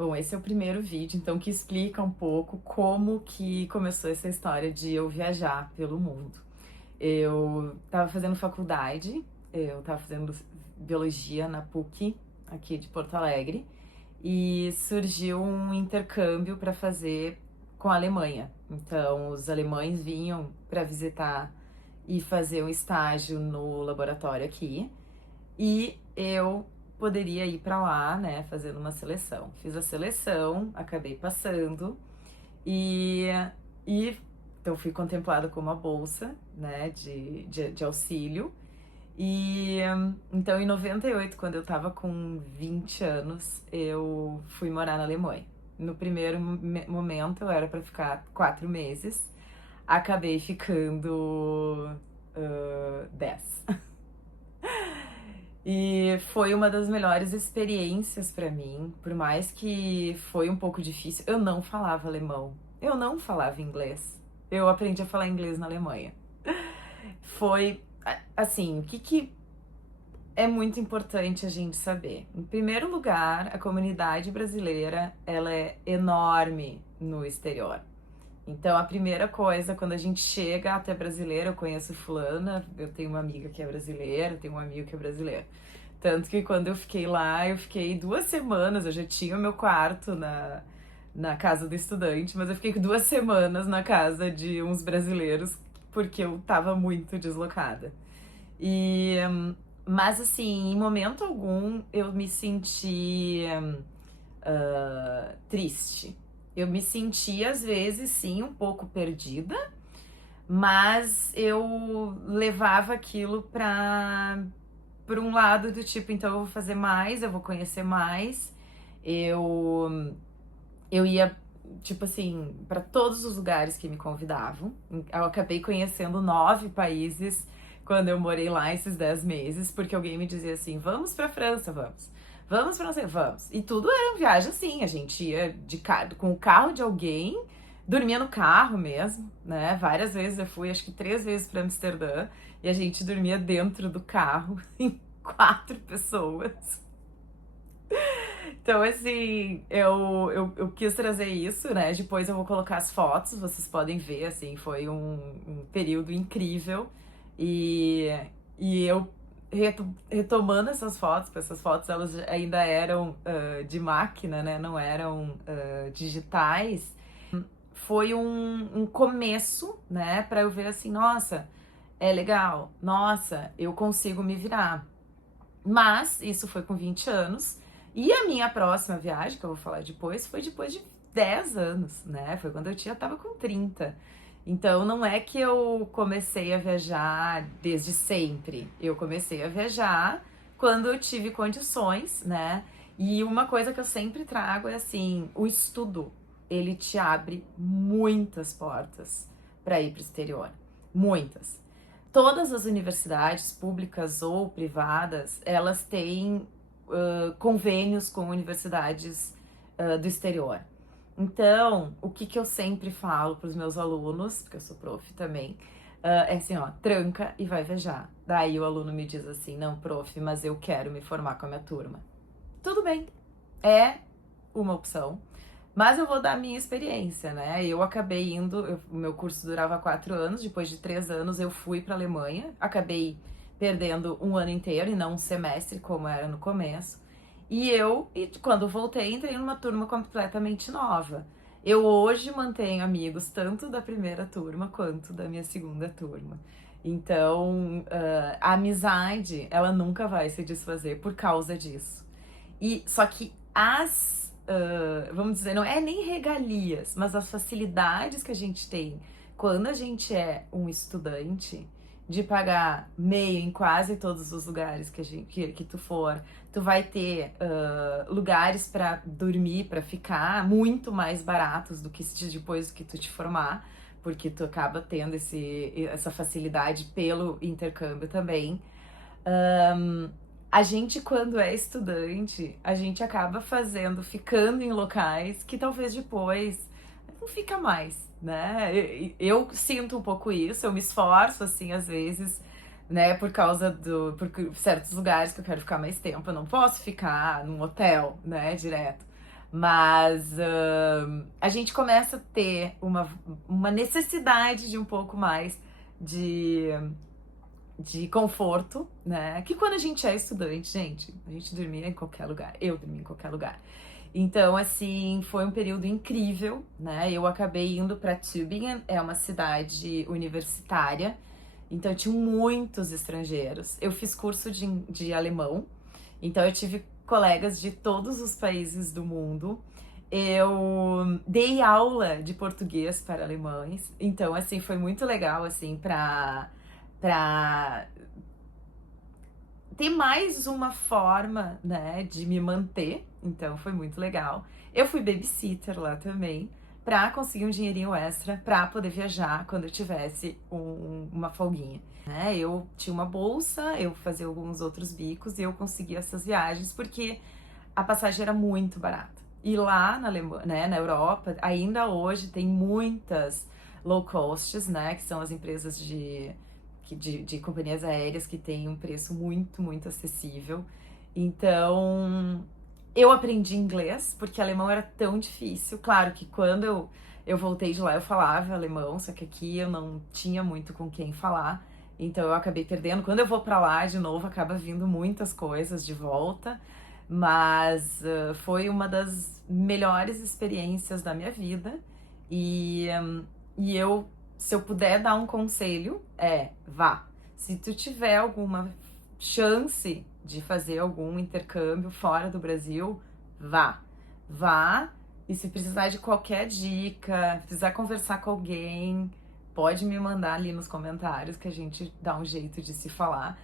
Bom, esse é o primeiro vídeo, então, que explica um pouco como que começou essa história de eu viajar pelo mundo. Eu estava fazendo faculdade, eu estava fazendo biologia na PUC, aqui de Porto Alegre, e surgiu um intercâmbio para fazer com a Alemanha. Então, os alemães vinham para visitar e fazer um estágio no laboratório aqui, e eu poderia ir para lá, né, fazendo uma seleção. Fiz a seleção, acabei passando e, e então fui contemplada com uma bolsa, né, de auxílio. E então em 98, quando eu tava com 20 anos, eu fui morar na Alemanha. No primeiro momento eu era para ficar 4 meses, acabei ficando 10. E foi uma das melhores experiências pra mim, por mais que foi um pouco difícil. Eu não falava alemão, eu não falava inglês. Eu aprendi a falar inglês na Alemanha. Foi assim, o que é muito importante a gente saber? Em primeiro lugar, a comunidade brasileira, ela é enorme no exterior. Então, a primeira coisa, quando a gente chega até brasileiro, eu conheço fulana, eu tenho uma amiga que é brasileira, eu tenho um amigo que é brasileiro. Tanto que quando eu fiquei lá, eu fiquei 2 semanas, eu já tinha o meu quarto na casa do estudante, mas eu fiquei 2 semanas na casa de uns brasileiros, porque eu tava muito deslocada. E, mas assim, em momento algum eu me senti triste. Eu me senti, às vezes, sim, um pouco perdida, mas eu levava aquilo por um lado do tipo, então eu vou fazer mais, eu vou conhecer mais. Eu ia, tipo assim, para todos os lugares que me convidavam. Eu acabei conhecendo 9 países quando eu morei lá esses 10 meses, porque alguém me dizia assim: vamos pra França, vamos. Vamos pra França, vamos. E tudo era viagem assim, a gente ia com o carro de alguém, dormia no carro mesmo, né? Várias vezes eu fui, acho que 3 vezes pra Amsterdã, e a gente dormia dentro do carro, em 4 pessoas. Então, assim, eu quis trazer isso, né? Depois eu vou colocar as fotos, vocês podem ver, assim, foi um período incrível. E, e eu retomando essas fotos, porque essas fotos elas ainda eram de máquina, né? Não eram digitais. Foi um começo, né? Pra eu ver assim, nossa, é legal, nossa, eu consigo me virar. Mas isso foi com 20 anos. E a minha próxima viagem, que eu vou falar depois, foi depois de 10 anos, né? Foi quando tava com 30. Então não é que eu comecei a viajar desde sempre. Eu comecei a viajar quando eu tive condições, né? E uma coisa que eu sempre trago é assim, o estudo, ele te abre muitas portas para ir para o exterior. Muitas. Todas as universidades, públicas ou privadas, elas têm convênios com universidades do exterior. Então, o que eu sempre falo para os meus alunos, porque eu sou prof também, é assim, ó, tranca e vai viajar. Daí o aluno me diz assim, não, prof, mas eu quero me formar com a minha turma. Tudo bem, é uma opção. Mas eu vou dar a minha experiência, né? Eu acabei indo, o meu curso durava 4 anos, depois de 3 anos eu fui para a Alemanha, acabei perdendo um ano inteiro e não um semestre como era no começo. E quando voltei, entrei numa turma completamente nova. Eu hoje mantenho amigos tanto da primeira turma quanto da minha segunda turma. Então, a amizade, ela nunca vai se desfazer por causa disso. E só que vamos dizer, não é nem regalias, mas as facilidades que a gente tem quando a gente é um estudante, de pagar meio em quase todos os lugares que tu for, tu vai ter lugares para dormir, para ficar, muito mais baratos do que depois que tu te formar, porque tu acaba tendo essa facilidade pelo intercâmbio também. A gente, quando é estudante, a gente acaba ficando em locais que talvez depois não fica mais, né? Eu sinto um pouco isso, eu me esforço, assim, às vezes, né, por certos lugares que eu quero ficar mais tempo, eu não posso ficar num hotel, né, direto. Mas a gente começa a ter uma necessidade de um pouco mais de, de conforto, né? Que quando a gente é estudante, gente, a gente dormia em qualquer lugar. Eu dormia em qualquer lugar. Então, assim, foi um período incrível, né? Eu acabei indo para Tübingen, é uma cidade universitária, então tinha muitos estrangeiros. Eu fiz curso de alemão, então eu tive colegas de todos os países do mundo. Eu dei aula de português para alemães, então assim foi muito legal assim para ter mais uma forma, né, de me manter. Então foi muito legal. Eu fui babysitter lá também para conseguir um dinheirinho extra para poder viajar quando eu tivesse uma folguinha. Né? Eu tinha uma bolsa, eu fazia alguns outros bicos e eu conseguia essas viagens porque a passagem era muito barata. E lá na Alemanha, né, na Europa, ainda hoje tem muitas low costs, né, que são as empresas de companhias aéreas que têm um preço muito, muito acessível. Então, eu aprendi inglês, porque alemão era tão difícil. Claro que quando eu voltei de lá eu falava alemão, só que aqui eu não tinha muito com quem falar. Então eu acabei perdendo. Quando eu vou pra lá de novo, acaba vindo muitas coisas de volta. Mas foi uma das melhores experiências da minha vida. E eu, se eu puder dar um conselho, vá. Se tu tiver alguma chance de fazer algum intercâmbio fora do Brasil, vá. Vá. E se precisar de qualquer dica, precisar conversar com alguém, pode me mandar ali nos comentários que a gente dá um jeito de se falar,